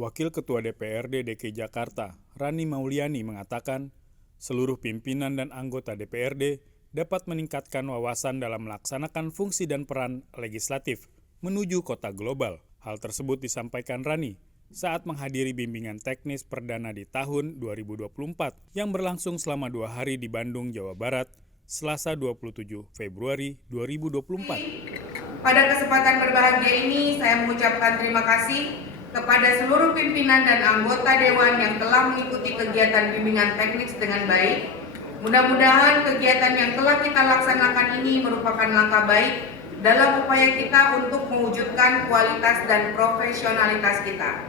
Wakil Ketua DPRD DKI Jakarta, Rani Mauliani mengatakan, seluruh pimpinan dan anggota DPRD dapat meningkatkan wawasan dalam melaksanakan fungsi dan peran legislatif menuju kota global. Hal tersebut disampaikan Rani saat menghadiri bimbingan teknis perdana di tahun 2024 yang berlangsung selama 2 hari di Bandung, Jawa Barat, Selasa 27 Februari 2024. Pada kesempatan berbahagia ini, saya mengucapkan terima kasih kepada seluruh pimpinan dan anggota Dewan yang telah mengikuti kegiatan bimbingan teknis dengan baik. Mudah-mudahan kegiatan yang telah kita laksanakan ini merupakan langkah baik dalam upaya kita untuk mewujudkan kualitas dan profesionalitas kita.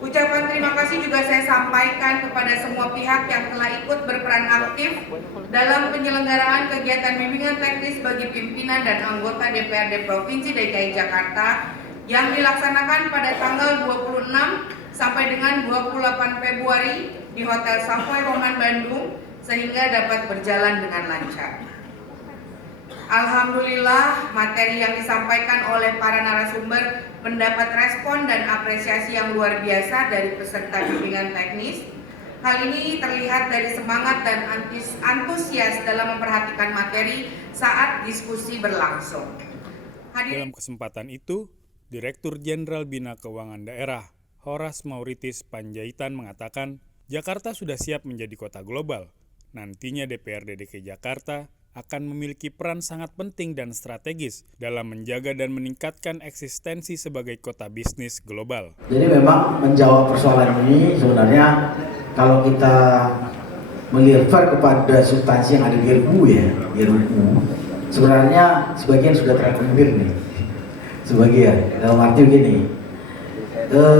Ucapan terima kasih juga saya sampaikan kepada semua pihak yang telah ikut berperan aktif dalam penyelenggaraan kegiatan bimbingan teknis bagi pimpinan dan anggota DPRD Provinsi DKI Jakarta yang dilaksanakan pada tanggal 26 sampai dengan 28 Februari di Hotel Savoy Roman Bandung sehingga dapat berjalan dengan lancar. Alhamdulillah, materi yang disampaikan oleh para narasumber mendapat respon dan apresiasi yang luar biasa dari peserta bimbingan teknis. Hal ini terlihat dari semangat dan antusias dalam memperhatikan materi saat diskusi berlangsung. Dalam kesempatan itu, Direktur Jenderal Bina Keuangan Daerah, Horas Mauritis Panjaitan mengatakan, Jakarta sudah siap menjadi kota global. Nantinya DPRD DKI Jakarta akan memiliki peran sangat penting dan strategis dalam menjaga dan meningkatkan eksistensi sebagai kota bisnis global. Jadi memang menjawab persoalan ini sebenarnya kalau kita melihat kepada substansi yang ada di RUU sebenarnya sebagian sudah terakomodir nih. Sebagian, dalam arti begini,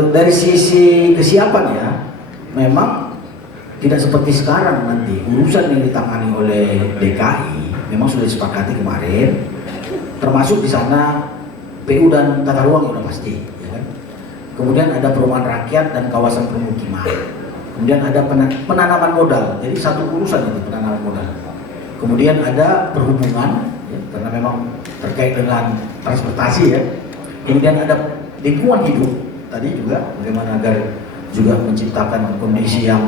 dari sisi kesiapannya memang tidak seperti sekarang nanti urusan yang ditangani oleh DKI memang sudah disepakati kemarin, termasuk di sana PU dan tata ruang yang sudah pasti, ya kan? Kemudian ada perumahan rakyat dan kawasan permukiman, kemudian ada penanaman modal, jadi satu urusan itu penanaman modal. Kemudian ada perhubungan, ya, karena memang terkait dengan transportasi ya. Kemudian ada lingkungan hidup tadi juga bagaimana agar juga menciptakan kondisi yang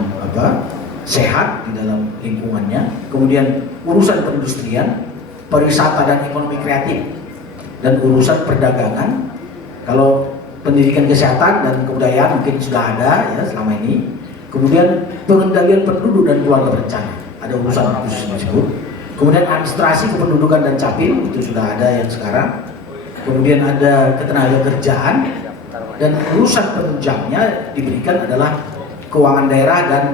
sehat di dalam lingkungannya. Kemudian urusan perindustrian, pariwisata dan ekonomi kreatif, dan urusan perdagangan. Kalau pendidikan kesehatan dan kebudayaan mungkin sudah ada ya selama ini. Kemudian pengendalian penduduk dan keluarga berencana, ada urusan khusus tersebut. Kemudian administrasi kependudukan dan capil itu sudah ada yang sekarang. Kemudian ada ketenagakerjaan dan urusan penunjangnya diberikan adalah keuangan daerah dan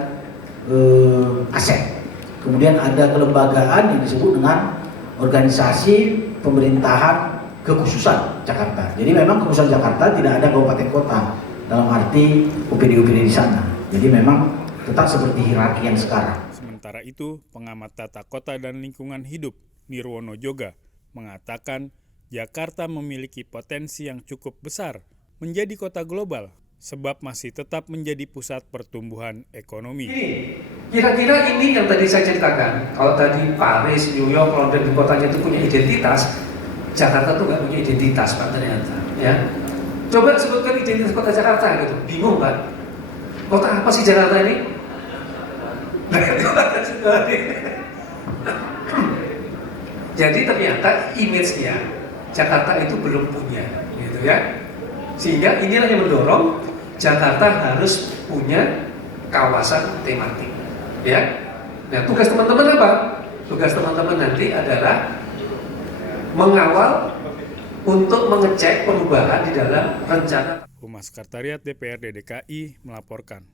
aset. Kemudian ada kelembagaan yang disebut dengan organisasi pemerintahan kekhususan Jakarta. Jadi memang kekhususan Jakarta tidak ada kabupaten kota dalam arti UPD-UPD di sana. Jadi memang tetap seperti hierarki yang sekarang. Sementara itu, pengamat tata kota dan lingkungan hidup Nirwono Joga mengatakan Jakarta memiliki potensi yang cukup besar menjadi kota global sebab masih tetap menjadi pusat pertumbuhan ekonomi. Kira-kira ini yang tadi saya ceritakan. Kalau tadi Paris, New York, London di kotanya itu punya identitas, Jakarta tuh nggak punya identitas Pak ternyata. Ya, coba sebutkan identitas kota Jakarta gitu. Bingung Pak. Kota apa sih Jakarta ini? Jadi ternyata image-nya Jakarta itu belum punya, gitu ya. Sehingga inilah yang mendorong Jakarta harus punya kawasan tematik, ya. Nah, tugas teman-teman apa? Tugas teman-teman nanti adalah mengawal untuk mengecek perubahan di dalam rencana. Humas Sekretariat DPRD DKI melaporkan.